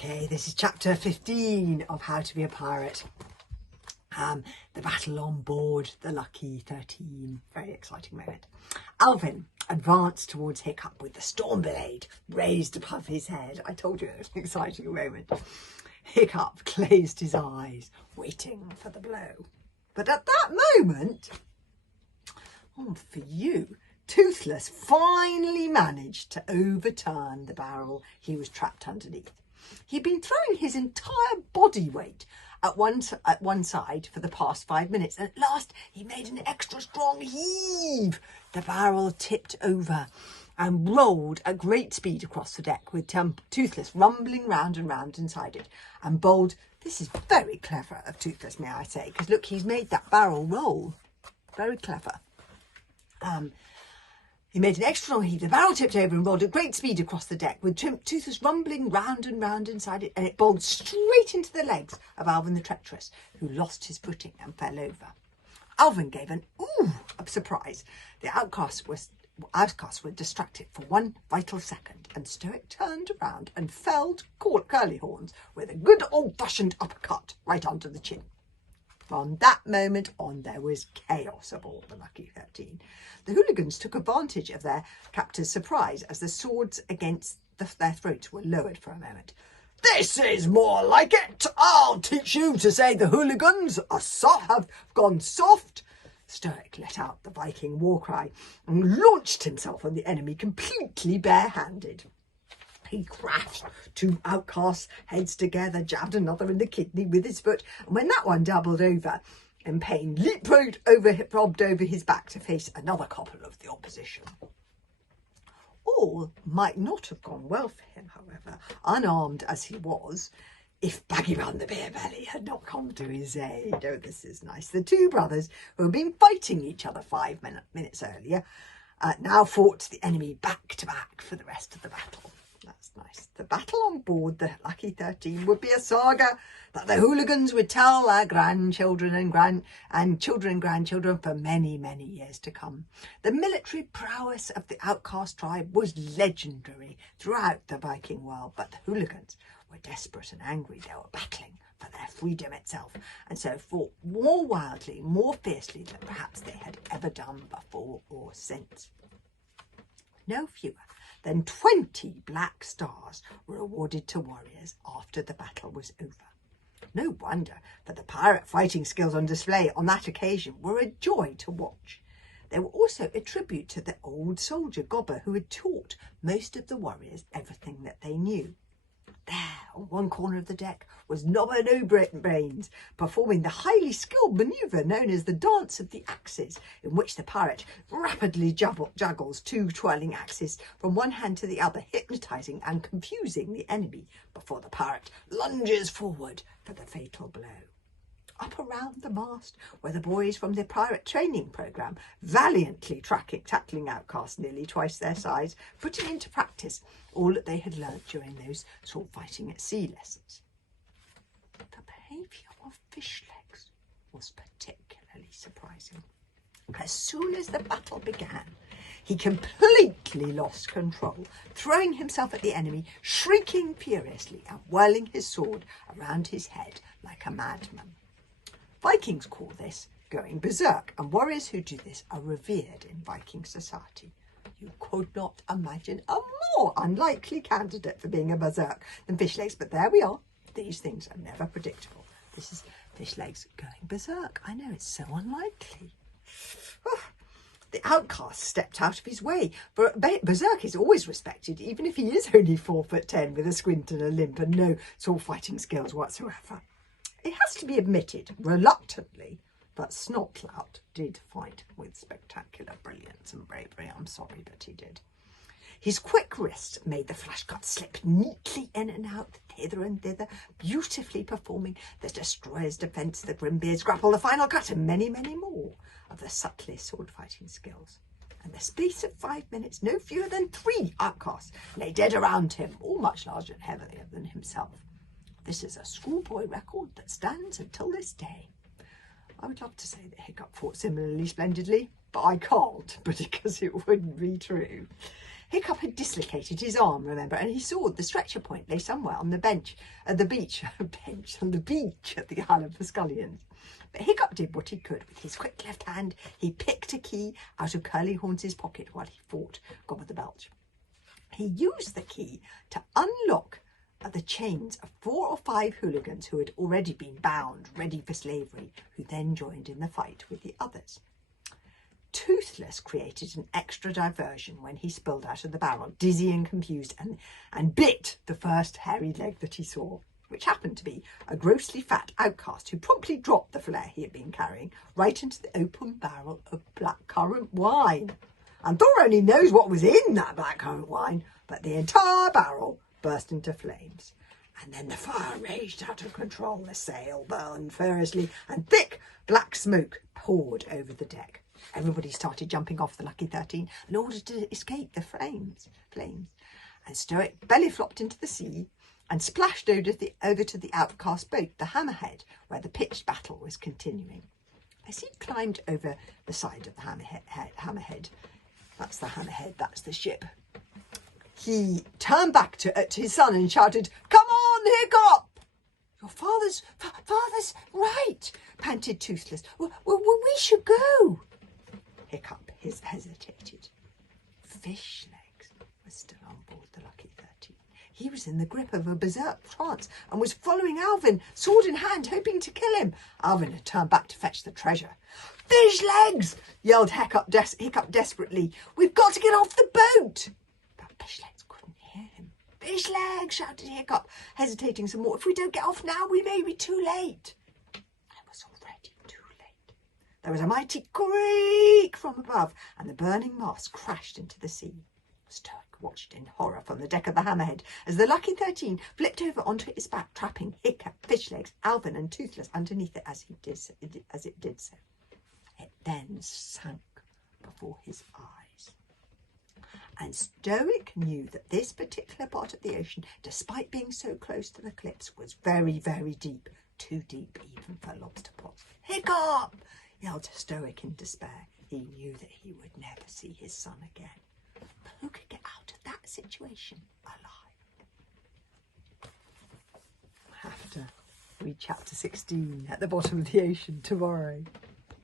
Okay, this is chapter 15 of How to Be a Pirate. The battle on board the Lucky 13. Very exciting moment. Alvin advanced towards Hiccup with the storm blade raised above his head. I told you it was an exciting moment. Hiccup closed his eyes, waiting for the blow. But at that moment, for you, Toothless finally managed to overturn the barrel he was trapped underneath. He'd been throwing his entire body weight at one side for the past 5 minutes, and at last he made an extra strong heave. The barrel tipped over and rolled at great speed across the deck, with Toothless rumbling round and round inside it. And Bold, this is very clever of Toothless, may I say, because look, he's made that barrel roll. Very clever. He made an extra long heave. The barrel tipped over and rolled at great speed across the deck, with Toothless rumbling round and round inside it, and it bowled straight into the legs of Alvin the treacherous, who lost his footing and fell over. Alvin gave an ooh of surprise. The outcasts were distracted for one vital second, and Stoic turned around and felled Curlyhorns with a good old-fashioned uppercut right onto the chin. From that moment on, there was chaos aboard the Lucky 13. The hooligans took advantage of their captor's surprise as the swords against their throats were lowered for a moment. "This is more like it! I'll teach you to say the hooligans have gone soft!" Stoic let out the Viking war cry and launched himself on the enemy completely barehanded. He crashed 2 outcasts' heads together, jabbed another in the kidney with his foot, and when that one doubled over in pain, leapfrogged over his back to face another couple of the opposition. All might not have gone well for him, however, unarmed as he was, if Baggyman the Beer Belly had not come to his aid. Oh, this is nice. The 2 brothers, who had been fighting each other 5 minutes earlier, now fought the enemy back to back for the rest of the battle. That's nice. The battle on board the Lucky 13 would be a saga that the hooligans would tell their grandchildren and children and grandchildren for many, many years to come. The military prowess of the outcast tribe was legendary throughout the Viking world, but the hooligans were desperate and angry. They were battling for their freedom itself, and so fought more wildly, more fiercely than perhaps they had ever done before or since. No fewer than 20 black stars were awarded to warriors after the battle was over. No wonder that the pirate fighting skills on display on that occasion were a joy to watch. They were also a tribute to the old soldier Gobber, who had taught most of the warriors everything that they knew. There, on one corner of the deck, was Nobber No Brains, performing the highly skilled manoeuvre known as the Dance of the Axes, in which the pirate rapidly juggles 2 twirling axes from one hand to the other, hypnotising and confusing the enemy before the pirate lunges forward for the fatal blow. Up around the mast were the boys from the pirate training programme, valiantly tackling outcasts nearly twice their size, putting into practice all that they had learnt during those sword fighting at sea lessons. The behaviour of Fishlegs was particularly surprising. As soon as the battle began, he completely lost control, throwing himself at the enemy, shrieking furiously and whirling his sword around his head like a madman. Vikings call this going berserk, and warriors who do this are revered in Viking society. You could not imagine a more unlikely candidate for being a berserk than Fishlegs, but there we are. These things are never predictable. This is Fishlegs going berserk. I know, it's so unlikely. The outcast stepped out of his way, for berserk is always respected, even if he is only 4'10" with a squint and a limp and no sword fighting skills whatsoever. It has to be admitted, reluctantly, that Snotlout did fight with spectacular brilliance and bravery. I'm sorry, but he did. His quick wrist made the flash cut slip neatly in and out, hither and thither, beautifully performing the Destroyer's defence, the Grimbeard's grapple, the final cut, and many, many more of the subtlest sword-fighting skills. In the space of 5 minutes, no fewer than 3 outcasts lay dead around him, all much larger and heavier than himself. This is a schoolboy record that stands until this day. I would love to say that Hiccup fought similarly splendidly, but but I can't, because it wouldn't be true. Hiccup had dislocated his arm, remember, and he saw the stretcher point lay somewhere on the beach at the Isle of the Scullions. But Hiccup did what he could. With his quick left hand, he picked a key out of Curly Horns's pocket while he fought Gobber the Belch. He used the key to unlock the chains of 4 or 5 hooligans who had already been bound, ready for slavery, who then joined in the fight with the others. Toothless created an extra diversion when he spilled out of the barrel, dizzy and confused, and bit the first hairy leg that he saw, which happened to be a grossly fat outcast who promptly dropped the flare he had been carrying right into the open barrel of blackcurrant wine. And Thor only knows what was in that blackcurrant wine, but the entire barrel burst into flames. And then the fire raged out of control, the sail burned furiously, and thick black smoke poured over the deck. Everybody started jumping off the Lucky 13 in order to escape the flames. And Stoic belly flopped into the sea and splashed over to the outcast boat, the Hammerhead, where the pitched battle was continuing. As he climbed over the side of the Hammerhead, that's the Hammerhead, that's the ship, he turned back to his son and shouted, "Come on, Hiccup!" "Your father's right," panted Toothless. We should go." Hiccup hesitated. Fish Legs was still on board the Lucky 13. He was in the grip of a berserk trance and was following Alvin, sword in hand, hoping to kill him. Alvin had turned back to fetch the treasure. "Fish Legs!" yelled Hiccup desperately. "We've got to get off the boat!" But Fish Legs couldn't hear him. "Fish Legs!" shouted Hiccup, hesitating some more. "If we don't get off now, we may be too late." It was already too late. There was a mighty creak from above, and the burning mast crashed into the sea. Stoic watched in horror from the deck of the Hammerhead as the Lucky 13 flipped over onto its back, trapping Hiccup, Fish Legs, Alvin and Toothless underneath it as it did so. It then sank before his eyes. And Stoic knew that this particular part of the ocean, despite being so close to the cliffs, was very, very deep, too deep even for lobster pots. "Hiccup!" yelled Stoic in despair. He knew that he would never see his son again. But who could get out of that situation alive? I'll have to read chapter 16 at the bottom of the ocean tomorrow.